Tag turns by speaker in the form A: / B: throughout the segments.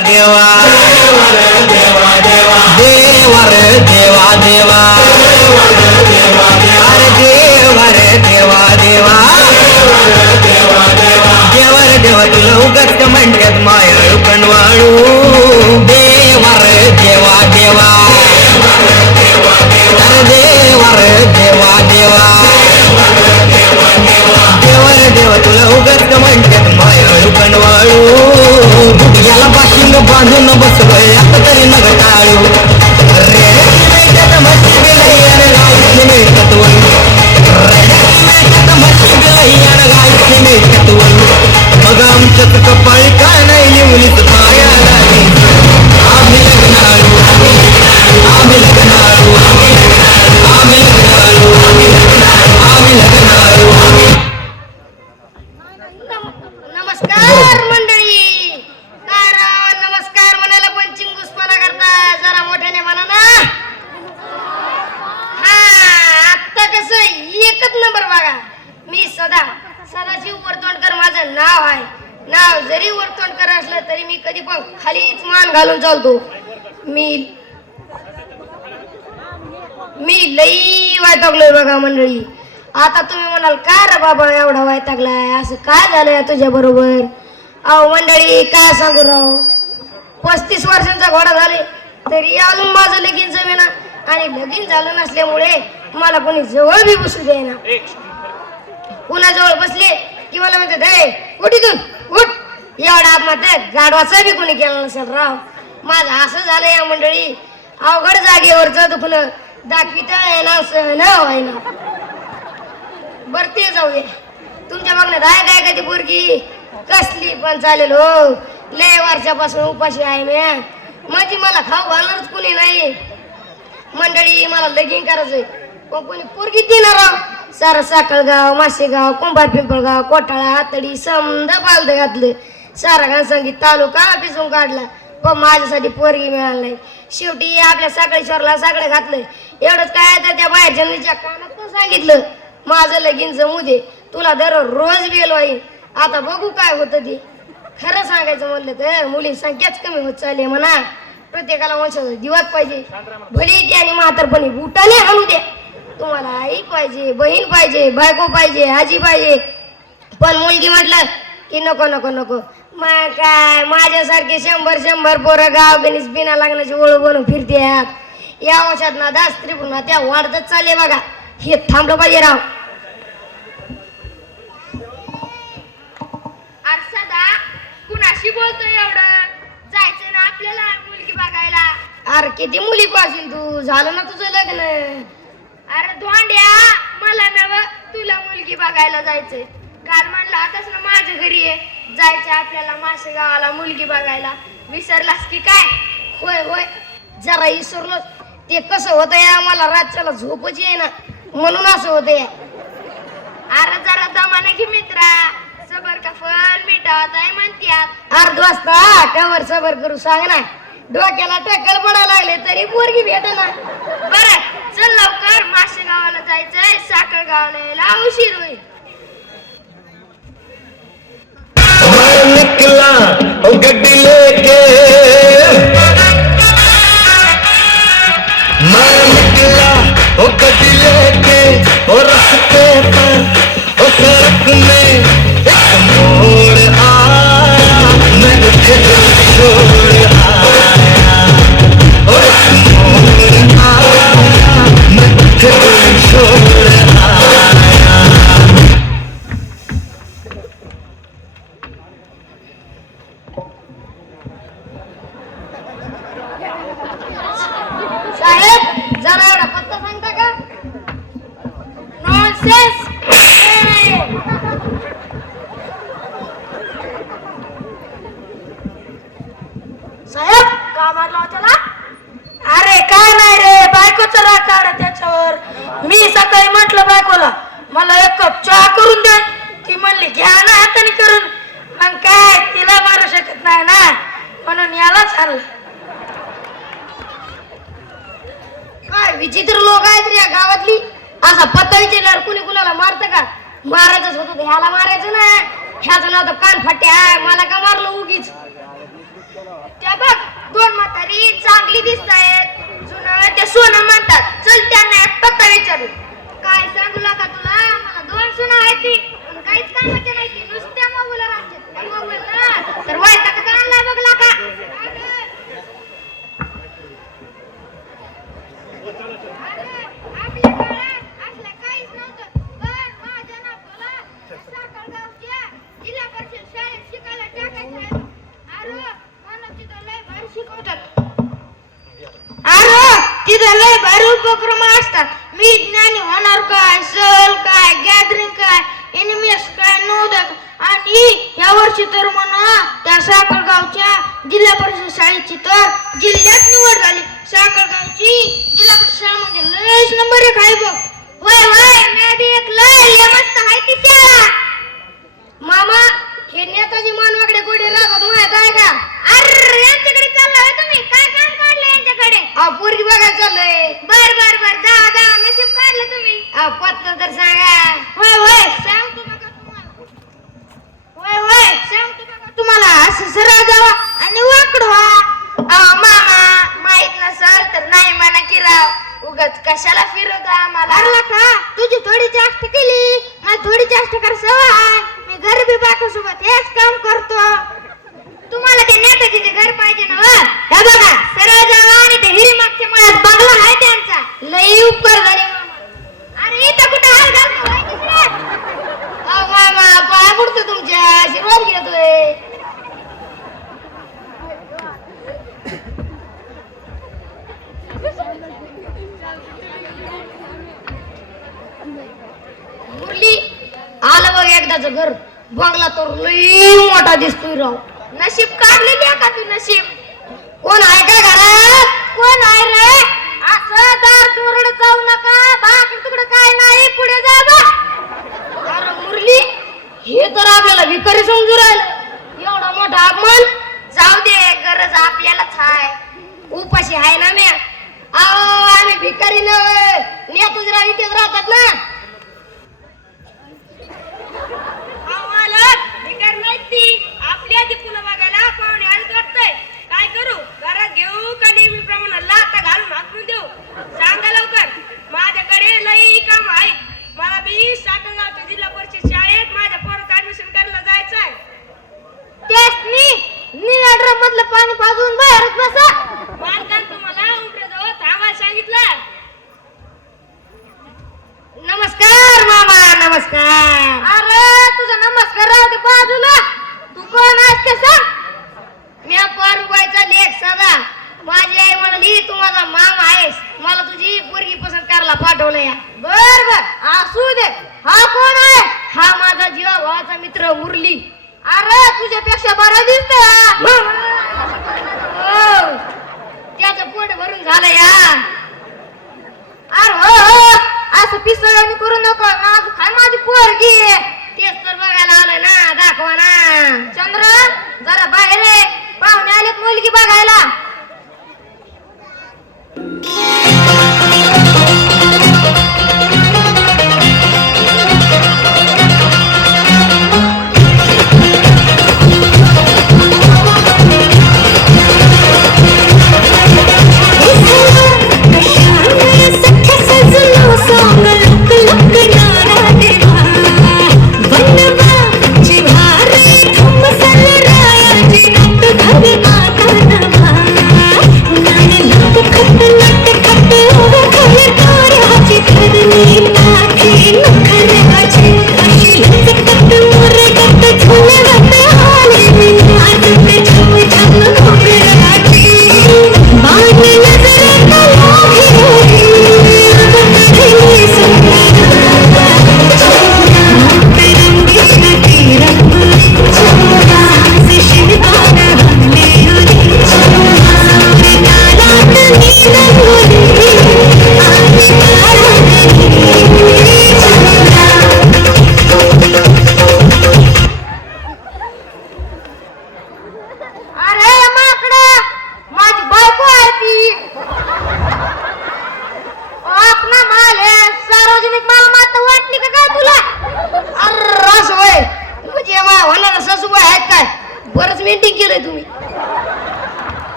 A: देवा. देवा देवा देवर देवा देवा. अरे देवर देवा देवा. देवर तुला उगत म्हणतात मायाळू कणवाळू. देवर देवा देवा. बांधून बसलोय. आता तरी नग टाळू
B: जरी वर्तवण करा असलं तरी मी कधी पण खालीच मान घालून चालतो. मी मी लई वैतागलोय बघा मंडळी. आता तुम्ही म्हणाल का रे बाबा एवढा वायतागलाय असं काय झालंय तुझ्या बरोबर? अहो मंडळी काय सांगू राव? पस्तीस वर्षांचा घोडा झाले तरी अजून माझं लगीन जमेना आणि लगीन झालं नसल्यामुळे मला कोणी जवळ बी बसू द्यायना कुणाजवळ बसले की मला म्हणतात कुठे उठ उठ. एवढा मात्र गाडवाचा बी कोणी केला नसेल राव. माझं असं झालं या मंडळी. अवघड जागेवरचं दुखणं. दाखविता आहे ना सहन व्हायना बर ते जाऊ दे तुमच्या बघण्यात आहे काय कधी पोरगी? कसली पण चालेल हो. लय वर्षापासून उपाशी आहे मी. माझी मला खाऊ घालणारच कुणी नाही. मंडळी मला लगीन करायचंय. पण कोणी पोरगी देणार राव. सारं साखळगाव मासेगाव कुंभार पिंपळगाव कोटाळा हातडी समजा बालद घातलं. सारा घाण संगीत तालुका पिसून काढला. पण माझ्यासाठी पोरगी मिळाली नाही. शेवटी आपल्या साखळेश्वरला साखळे घातलं एवढंच काय तर त्या बाहेरच्या कानात पण सांगितलं माझं लगीन जमू दे. तुला दररोज बेल होईल आता बघू काय होतं ते. खरं सांगायचं म्हणलं तर मुली संख्याच कमी होत चालली म्हणा. प्रत्येकाला वंशाचा दिवात पाहिजे. भले ती आणि म्हातारपणी बुटाने हाणू द्या. तुम्हाला आई पाहिजे बहीण पाहिजे बायको पाहिजे आजी पाहिजे. पण मुलगी म्हटलं की नको नको नको. मग काय माझ्यासारखे शंभर शंभर पोरं गाव गणेश बिना लागण्याची ओळख बनून फिरतात या वर्षात ना दास त्रिपुणा त्या वाढतच चालले बघा. हे थांबलं पाहिजे राव.
C: अर्षदा कुणाशी बोलतोय एवढं? जायचं ना आपल्याला मुलगी बघायला.
B: अरे किती मुली पाहिजे तू? झालं ना तुझं लग्न.
C: अरे धोंड्या मला नव तुला मुलगी बघायला जायचंय. काल म्हणलं आताच ना माझ्या घरी ये. जायचं आपल्याला मासे गावाला मुलगी बघायला. विसरलास की काय?
B: होय होय. जरा विसरलो. ते कसं होतं या मला रातच्याला झोपच ना म्हणून असं होतं या
C: अरे जरा दमाने की मित्रा. सबर का फल मिटावत आहे म्हणत्यात.
B: अर्ध वाजता त्यावर सबर करू सांग ना. डोक्याला टक्कल पडायला लागले तरी पोरगी भेट ना
C: बर चल लवकर. मासे गावाला जायचंय. साखर गावाला यायला उशीर होईल.
A: गड्डी लेके मैं निकला ओ गड्डी लेके ओ रास्ते पर ओ सड़क में एक मोड़ आया। मैंने दिल
B: Moisés मारायचंच होतं ह्याला मारायचं ना. ह्याचं नाव तर कान फाटे आहे. मला का मारलं उगीच?
C: त्या बघ दोन म्हातारी चांगली दिसत आहेत जुनं ते सोनं म्हणतात. चल त्यांना पत्ता विचारू. काय सांगू लागा तुला? मला दोन सुना आहेत ती. पण काहीच कामाच्या नाही ती. नुसत्या मोबाईलला राहतात त्या तर वाईटा का आणलाय बघ लागा आपल्या काळात असलं काहीच नव्हतं पण माझ्या नातवाला साखरगावच्या जिल्हा परिषद शाळेत शिकायला टाकायचं आहे. अरे मला तिथं शिकवतात अरे तिथं लय भारी उपक्रम असतात. मी ज्ञानी होणार काय सहल काय गॅदरिंग काय एनिमेस काय नोदक? आणि या वर्षी तर म्हणा त्या साखरगावच्या जिल्हा परिषद शाळेची तर जिल्ह्यात निवड झाली. साखरगावची जिल्हा परिषद शाळा म्हणजे लयच नंबर एक आहे बघ. वय वय मॅडी एक लय लय मस्त आहे ती शाळा.
B: मामा हे नेताजी मानवाकडे गोडे राहतात माहीत आहे का?
C: अरे यांच्याकडे तुम्ही? काय काम काढलं यांच्याकडे?
B: अहो पोरगी बघायला चाललंय.
C: बर बर बर. जा जा नशीब काढलं तुम्ही.
B: अहो पत्ता तर सांगा.
C: होय होय सांगतो बघा तुम्हाला होय होय सांगतो बघा तुम्हाला असं सरळ जावा आणि वाकड व्हा अहो मामा माहीत नसल तर नाही म्हणा की राव उगाच कशाला फिरवता आम्हाला अरे का तुझी थोडी जास्त केली मला थोडी जास्त कर सवय मी गरीबी बायकोसोबत हेच काम करतो तुम्हाला ते नेताजीचे घर पाहिजे ना व? हे बघा सरळ जावा आणि ते हिरी मागच्या मळ्यात बंगला आहे त्यांचा
B: लई उपकार झाले मामा
C: अरे इथं कुठं हाल घालतो होय तिकडे?
B: अहो मामा पाया पडतो तुमच्या आशीर्वाद घेतोय मुरली एकदाच घर बंगला तर लई मोठा दिसतोय राव.
C: नशीब काढलेली आहे का तू नशीब?
B: कोण आहे का घरात?
C: कोण आहे रे? असं दार तोरड जाऊ नका. बाकी तिकडे काय नाही पुढे जा बा.
B: अरे मुरली हे तर आपल्याला भिकारी समजू राहिलं. एवढा मोठा अपमान?
C: जाऊ दे गरज आपल्यालाच आहे.
B: उपाशी आहे ना म्या अहो आम्ही भिकारी नव्हे नेतच राव इथेच राहतात ना
D: मालक भिकार नाही ती आपली आधी फुलं बघायला पाहुणे आलीच वाटतंय काय करू घरात घेऊ का नेहमीप्रमाणे लाता घालून हाकून देऊ सांगा लवकर माझ्याकडे लई काम आहेत मला बी साखरगावच्या जिल्हा परिषद शाळेत माझ्या पोरात ऍडमिशन करायला जायचं आहे
C: तेच मी निळ्या ड्रम मधलं पाणी पाजून बाहेरच बसा
D: मालकान तुम्हाला उमरेजवळ थांबायला सांगितलं
B: नमस्कार मामा नमस्कार
C: अरे तुझा नमस्कार राहू दे बाजूला तू कोण आहेस ते सांग
B: मी पारुबाईचा लेख सदा माझी आई म्हणाली तू माझा माम आहेस मला तुझी पोरगी पसंत करायला पाठवलं या
C: बर बर. असू दे. हा कोण आहे?
B: हा माझा जीवा भावाचा मित्र मुरली.
C: अरे तुझ्यापेक्षा बरा दिसतोय
B: हो. त्याचं पोट भरून झालं या
C: अरे हो हो. असं पिसळणी करू नको. माझ काय माझी पोरगी.
B: तेच तर बघायला आलोय ना दाखवा ना.
C: चंद्र जरा बाहेर पाहुणे आलेत मुलगी बघायला.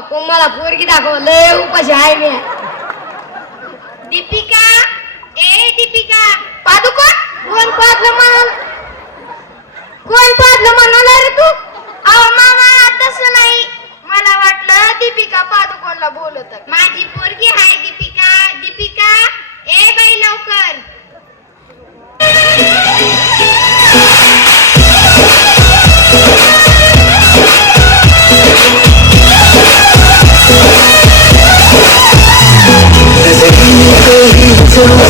C: गॅसवर पोरगी दाखव लय उपाशी आहे मी.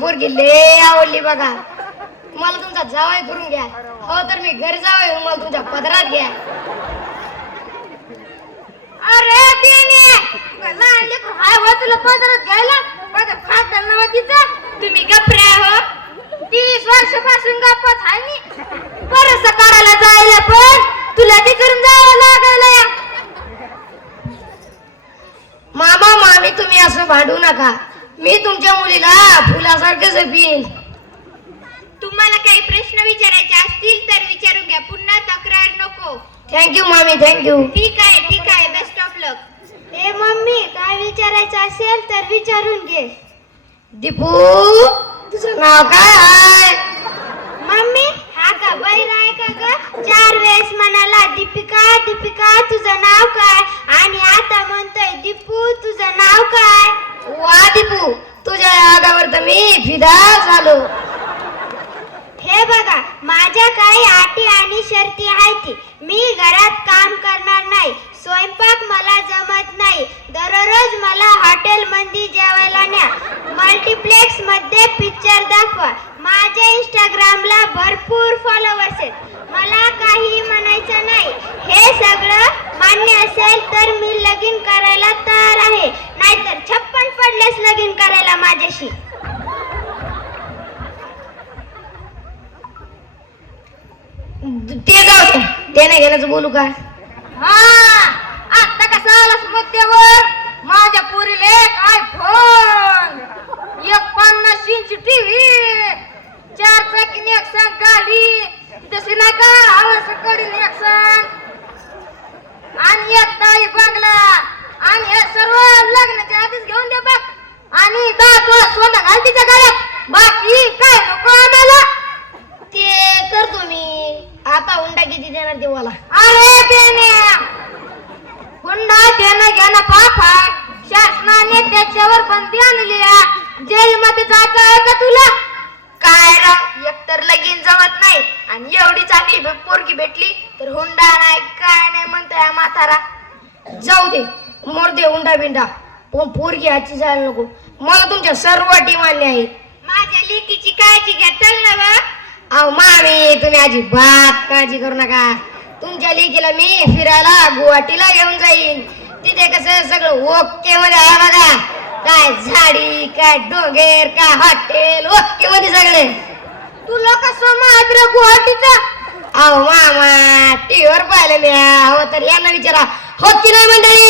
B: पोरगी
C: लय आवडली
B: बघा.
C: मला तुमचा जावाय करून घ्या. हो तर मी घरी जावं मला तुमच्या पदरात घ्या. अरे हाय हो तुला पदरात घ्यायला? माझं फाटल नाव हो तिचा.
B: तुम्ही गपरा हो.
C: तीस वर्षापासून गप्पत आहे मी. परस करायला जायला पण तुला तिकडून जावं लागायला या. मामा मामी तुम्ही असं भांडू नका. मी तुमच्या मुलीला फुलासारखं जपीन
B: तुम्हाला काही प्रश्न विचारायचे असतील तर विचारू घ्या. पुन्हा तक्रार नको.
C: थँक्यू मामी थँक्यू
B: ठीक आहे ठीक आहे. बेस्ट ऑफ लक
C: ए मम्मी काय विचारायचं असेल तर विचारून घे. दीपू तुझं नाव काय आहे? मम्मी हा का? बैल आहे का ग? चार वेळेस म्हणाला दीपिका दीपिका तुझं नाव काय? आणि आता म्हणतोय दीपू तुझं नाव काय? वा दीपू तुझ्या आगावर तर मी फिदा झालो. हे बघा माझ्या काही अटी आणि शर्ती आहेत मी घरात काम करणार नाही स्वयंपाक मला जमत नाही. दररोज मला हॉटेल मध्ये जेवायला न्या. मल्टीप्लेक्समध्ये पिक्चर दाखवा. माझ्या इंस्टाग्रामला भरपूर फॉलोअर्स आहेत. मला काही म्हणायचं नाही. हे सगळं मान्य असेल तर मी लगीन करायला तयार आहे. नाहीतर छप्पन पडलेस लगीन करायला माझ्याशी. ते जाऊ दे देण्या घेण्याचं बोलू का? हा आता कसा आलास मुद्द्यावर माझ्या पोरीले काय फोन एक पन्नास इंच टीव्ही चार चाकी नेक्सन गाडी तशी नाही का हवस कडी नेक्सन आणि एक ताई बंगला आणि हे सर्व लग्नाच्या आधीच घेऊन दे बघ आणि दहा तोळा सोनं घाल तिच्या गाड्यात बाकी काय नको आम्हाला ते करतो मी आता हुंडा किती
B: त्याने त्याच्यावर बंदी आणली आहे जेलमध्ये जायचं आहे का तुला
C: काय राव एकतर जमत नाही. आणि एवढी चांगली पोरगी भेटली तर हुंडा नाही काय नाही म्हणतोय म्हातारा.
B: जाऊ दे मोर दे हुंडा बिंडा. पण पोरगी आजची जायला नको. मला तुमच्या सर्व मान्य आहेत
C: माझ्या लेकीची काळजी घ्या चल ना बा.
B: अहो मामी तुम्ही अजिबात काळजी करू नका. तुमच्या लेकीला मी फिरायला गुवाहाटीला घेऊन जाईन. तिथे कसं सगळं ओके मध्ये आहे बघा. काय झाडी काय डोंगर काय हॉटेल ओके मध्ये सगळे. तुला कसं मात्र गुवाहाटीचा? अहो मामा टीव्हीवर पाहिलं मी अहो तर यांना विचारा. हो की नाही मंडळी!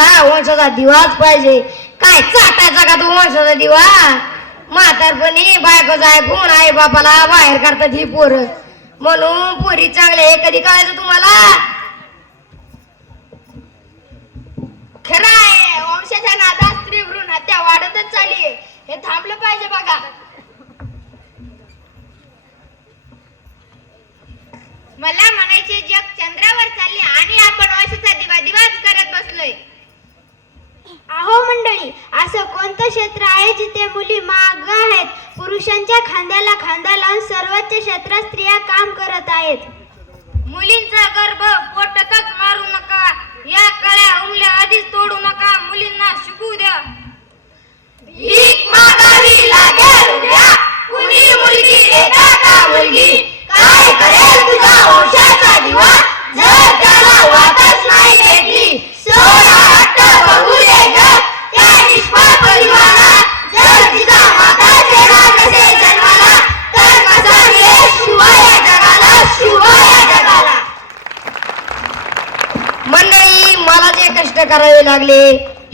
B: आजकाल वंशाचा दिवाच पाहिजे. काय चाटायचा का तू वंशाचा दिवा म्हातारपणी बायकोचा ऐकून आई बापाला? बाहेर काढतात ही पोर. म्हणून पोरी चांगले हे कधी कळायचं तुम्हाला?
C: खरं आहे वंशाच्या नादात स्त्री भ्रूण हत्या वाढतच चालली हे थांबलं पाहिजे बघा. मला म्हणायचे जग चंद्रावर चालले आणि आपण वंशाचा दिवा दिवाच करत बसलोय.
B: अहो मंडळी असं कोणतं क्षेत्र आहे जिथे मुली माग आहेत? पुरुषांच्या खांद्याला खांदा लावून सर्वोच्च क्षेत्रात स्त्रिया काम करत आहेत.
C: मुलींचा गर्भ पोटातच मारू नका. या कळ्या उमल्या आधीच तोडू नका. मुलींना शिकू द्या भीक मागावी लागेल उद्या कुणी मुलगी देता का मुलगी काय करेल तुझा वंशाचा दिवा जर त्याला वाटच नाही भेटली सोळा हट्ट बघू दे ग त्या निष्फळ परिवारात जर तिचा माताचे राज असे जन्माला तर कसा मिळेल शिवा या जगाला शिवा या जगाला
B: मंडळी मला जे कष्ट करावे लागले.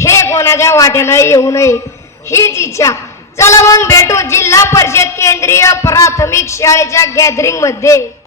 B: हे कोणाच्या वाट्याला येऊ नये? हीच इच्छा. चला मग भेटू जिल्हा परिषद केंद्रीय प्राथमिक शाळेच्या गॅदरिंगमध्ये.